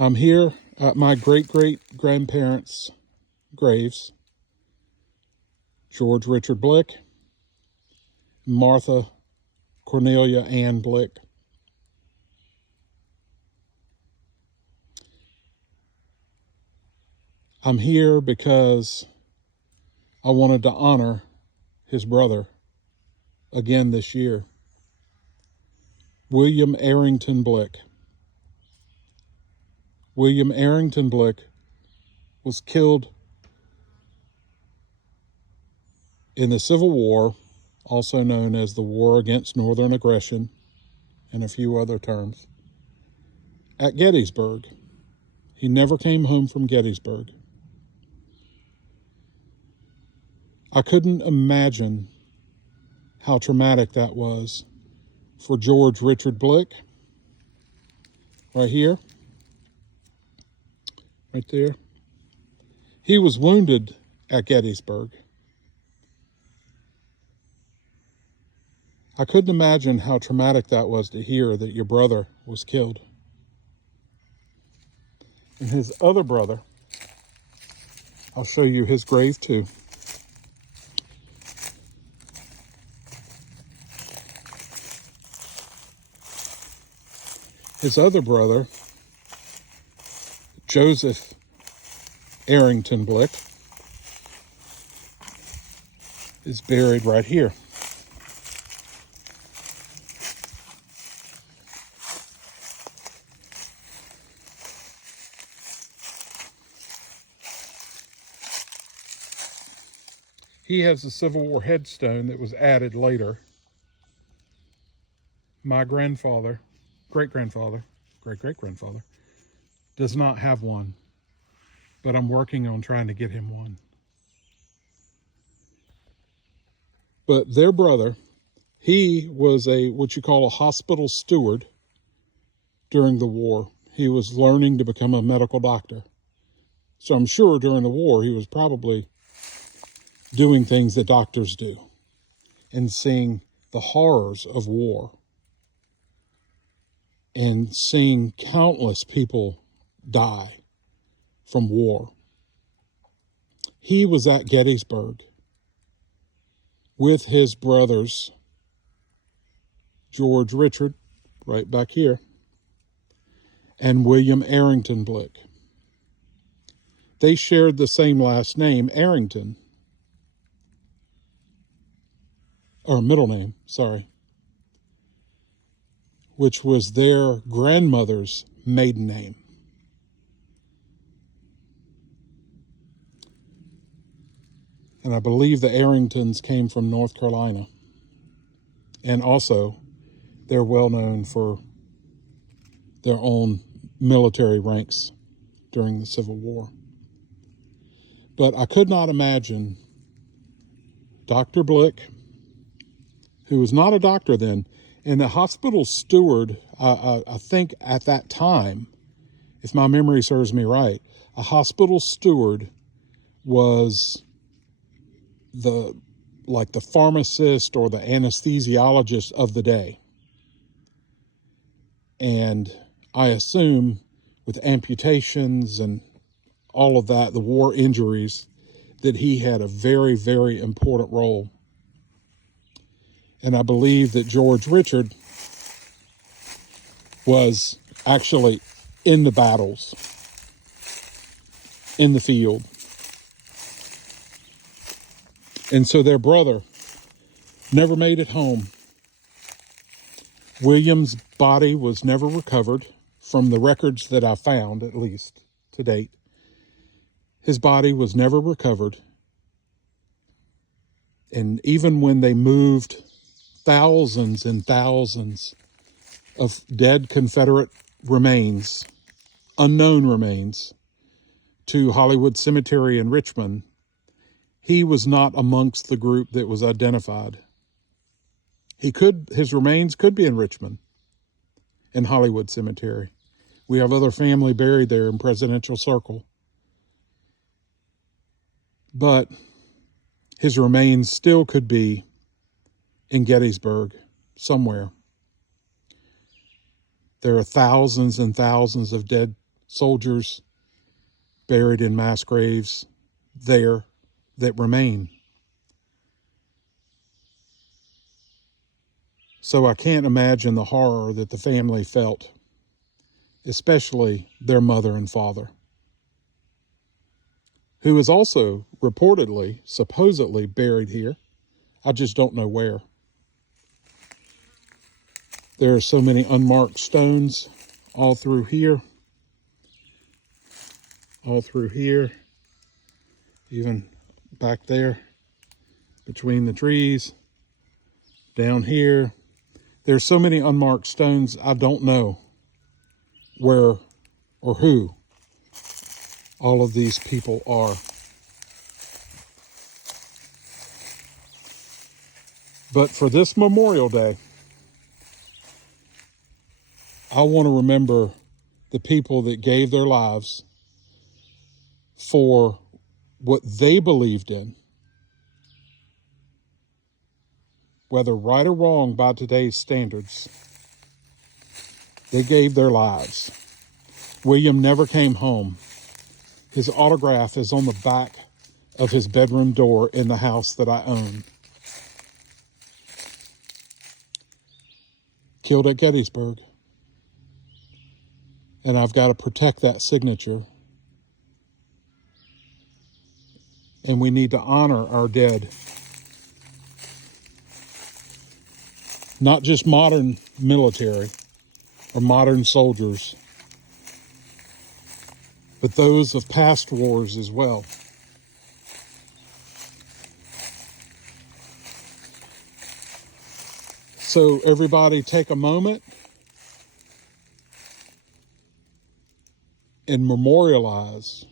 I'm here at my great-great-grandparents' graves, George Richard Blick, Martha Cornelia Ann Blick. I'm here because I wanted to honor his brother again this year, William Arrington Blick. William Arrington Blick was killed in the Civil War, also known as the War Against Northern Aggression, and a few other terms, at Gettysburg. He never came home from Gettysburg. I couldn't imagine how traumatic that was for George Richard Blick, right here, right there. He was wounded at Gettysburg. I couldn't imagine how traumatic that was to hear that your brother was killed. And his other brother, I'll show you his grave too. His other brother, Joseph Arrington Blick, is buried right here. He has a Civil War headstone that was added later. My grandfather, great-grandfather, great-great-grandfather, does not have one, but I'm working on trying to get him one. But their brother, he was what you call a hospital steward during the war. He was learning to become a medical doctor. So I'm sure during the war he was probably doing things that doctors do and seeing the horrors of war and seeing countless people die from war. He was at Gettysburg with his brothers, George Richard, right back here, and William Arrington Blick. They shared the same last name, Arrington, or middle name, sorry, which was their grandmother's maiden name. And I believe the Arringtons came from North Carolina. And also, they're well known for their own military ranks during the Civil War. But I could not imagine Dr. Blick, who was not a doctor then, and the hospital steward, I think at that time, if my memory serves me right, a hospital steward was the pharmacist or the anesthesiologist of the day. And I assume with amputations and all of that, the war injuries, that he had a very, very important role. And I believe that George Richard was actually in the battles, in the field. And so their brother never made it home. William's body was never recovered, from the records that I found, at least to date. His body was never recovered. And even when they moved thousands and thousands of dead Confederate remains, unknown remains, to Hollywood Cemetery in Richmond, he was not amongst the group that was identified. His remains could be in Richmond, in Hollywood Cemetery. We have other family buried there in Presidential Circle. But his remains still could be in Gettysburg somewhere. There are thousands and thousands of dead soldiers buried in mass graves there that remain. So I can't imagine the horror that the family felt, especially their mother and father, who is also reportedly, supposedly buried here. I just don't know where. There are so many unmarked stones all through here, even back there between the trees, down here. There's so many unmarked stones, I don't know where or who all of these people are. But for this Memorial Day, I want to remember the people that gave their lives for what they believed in, whether right or wrong by today's standards. They gave their lives. William never came home. His autograph is on the back of his bedroom door in the house that I own. Killed at Gettysburg. And I've got to protect that signature. And we need to honor our dead. Not just modern military or modern soldiers, but those of past wars as well. So everybody take a moment and memorialize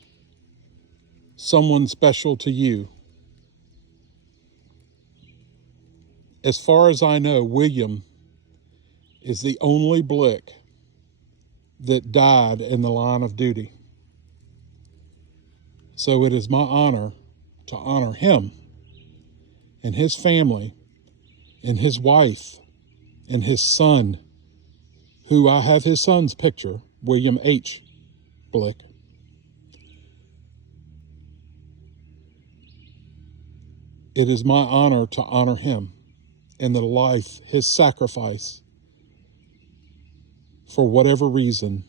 someone special to you. As far as I know, William is the only Blick that died in the line of duty. So it is my honor to honor him and his family and his wife and his son, who I have his son's picture, William H. Blick. It is my honor to honor him and the life, his sacrifice, for whatever reason,